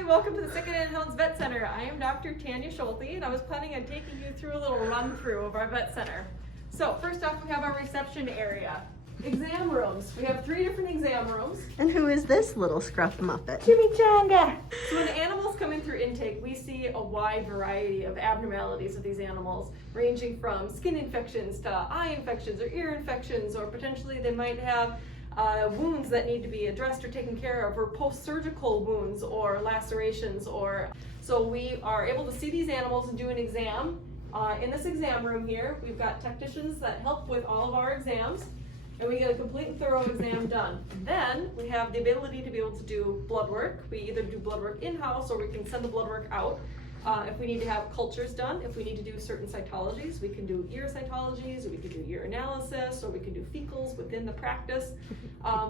Hi, welcome to the Secondhand Hounds Vet Center. I am Dr. Tanya Schulte, and I was planning on taking you through a little run-through of our vet center. So first off, we have our reception area. Exam rooms. We have 3 different exam rooms. And who is this little scruff muppet? Chimichanga! So when animals come in through intake, we see a wide variety of abnormalities of these animals, ranging from skin infections to eye infections or ear infections, or potentially they might have wounds that need to be addressed or taken care of, or post-surgical wounds or lacerations. So we are able to see these animals and do an exam. In this exam room here, we've got technicians that help with all of our exams, and we get a complete and thorough exam done. Then we have the ability to be able to do blood work. We either do blood work in-house or we can send the blood work out. If we need to have cultures done, if we need to do certain cytologies, we can do ear cytologies, or we can do ear analysis, or we can do fecals within the practice.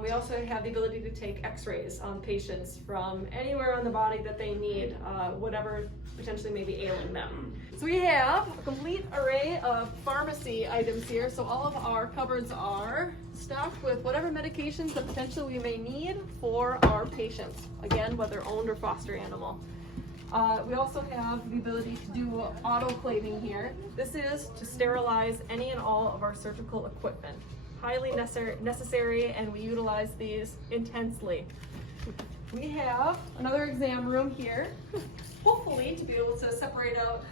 We also have the ability to take x-rays on patients from anywhere on the body that they need, whatever potentially may be ailing them. So we have a complete array of pharmacy items here. So all of our cupboards are stocked with whatever medications that potentially we may need for our patients. Again, whether owned or foster animal. We also have the ability to do autoclaving here. This is to sterilize any and all of our surgical equipment. Highly necessary, and we utilize these intensely. We have another exam room here, hopefully to be able to separate out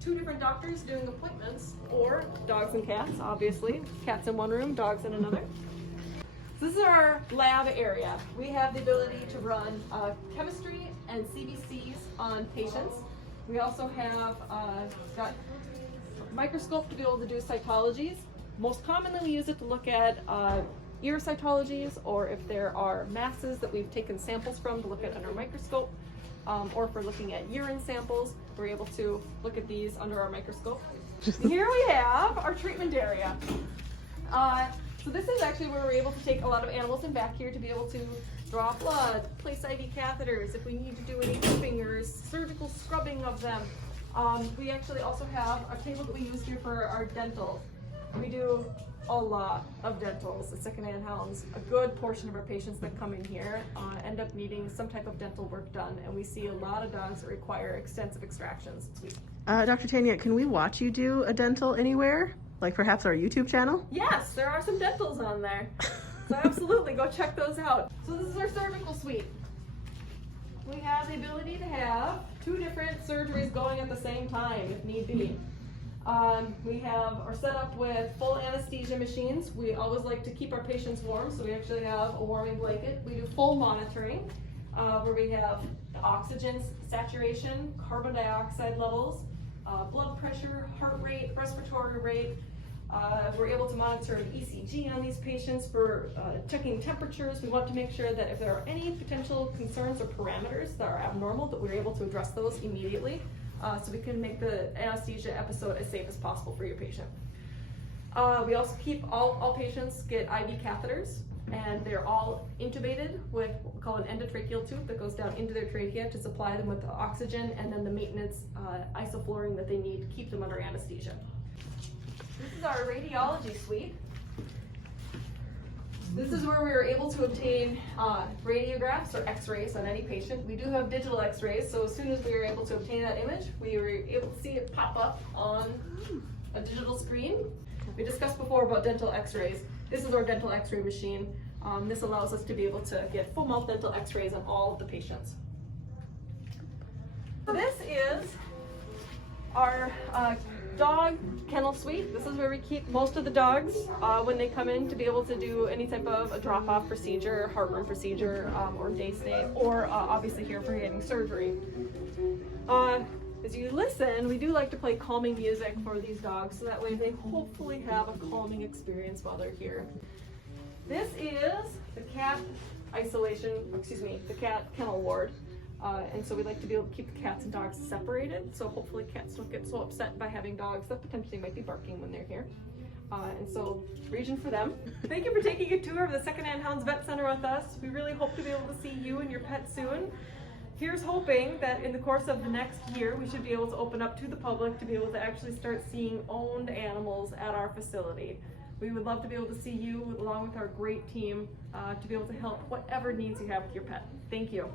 2 different doctors doing appointments, or dogs and cats, obviously. Cats in one room, dogs in another. This is our lab area. We have the ability to run chemistry and CBCs on patients. We also have got a microscope to be able to do cytologies. Most commonly we use it to look at ear cytologies, or if there are masses that we've taken samples from to look at under a microscope, or if we're looking at urine samples, we're able to look at these under our microscope. Here we have our treatment area. So this is actually where we're able to take a lot of animals in back here to be able to draw blood, place IV catheters, if we need to do any dripping or surgical scrubbing of them. We actually also have a table that we use here for our dental. We do a lot of dentals at Secondhand Hounds. A good portion of our patients that come in here end up needing some type of dental work done, and we see a lot of dogs that require extensive extractions. Dr. Tanya, can we watch you do a dental anywhere? Like perhaps our YouTube channel? Yes, there are some dentals on there. So absolutely, go check those out. So this is our cervical suite. We have the ability to have 2 different surgeries going at the same time if need be. We are set up with full anesthesia machines. We always like to keep our patients warm, so we actually have a warming blanket. We do full monitoring, where we have oxygen saturation, carbon dioxide levels, blood pressure, heart rate, respiratory rate. We're able to monitor an ECG on these patients for checking temperatures. We want to make sure that if there are any potential concerns or parameters that are abnormal, that we're able to address those immediately, so we can make the anesthesia episode as safe as possible for your patient. We also keep all patients get IV catheters, and they're all intubated with what we call an endotracheal tube that goes down into their trachea to supply them with the oxygen and then the maintenance isoflurane that they need to keep them under anesthesia. This is our radiology suite. This is where we are able to obtain radiographs or x-rays on any patient. We do have digital x-rays, so as soon as we are able to obtain that image, we were able to see it pop up on a digital screen. We discussed before about dental x-rays. This is our dental x-ray machine. This allows us to be able to get full mouth dental x-rays on all of the patients. This is our dog kennel suite. This is where we keep most of the dogs when they come in to be able to do any type of a drop-off procedure, heartworm procedure, or day stay, or obviously here for getting surgery. As you listen, we do like to play calming music for these dogs, so that way they hopefully have a calming experience while they're here. This is the cat the cat kennel ward. And so we like to be able to keep the cats and dogs separated, so hopefully cats don't get so upset by having dogs that potentially might be barking when they're here. And so, region for them. Thank you for taking a tour of the Secondhand Hounds Vet Center with us. We really hope to be able to see you and your pet soon. Here's hoping that in the course of the next year, we should be able to open up to the public to be able to actually start seeing owned animals at our facility. We would love to be able to see you along with our great team to be able to help whatever needs you have with your pet. Thank you.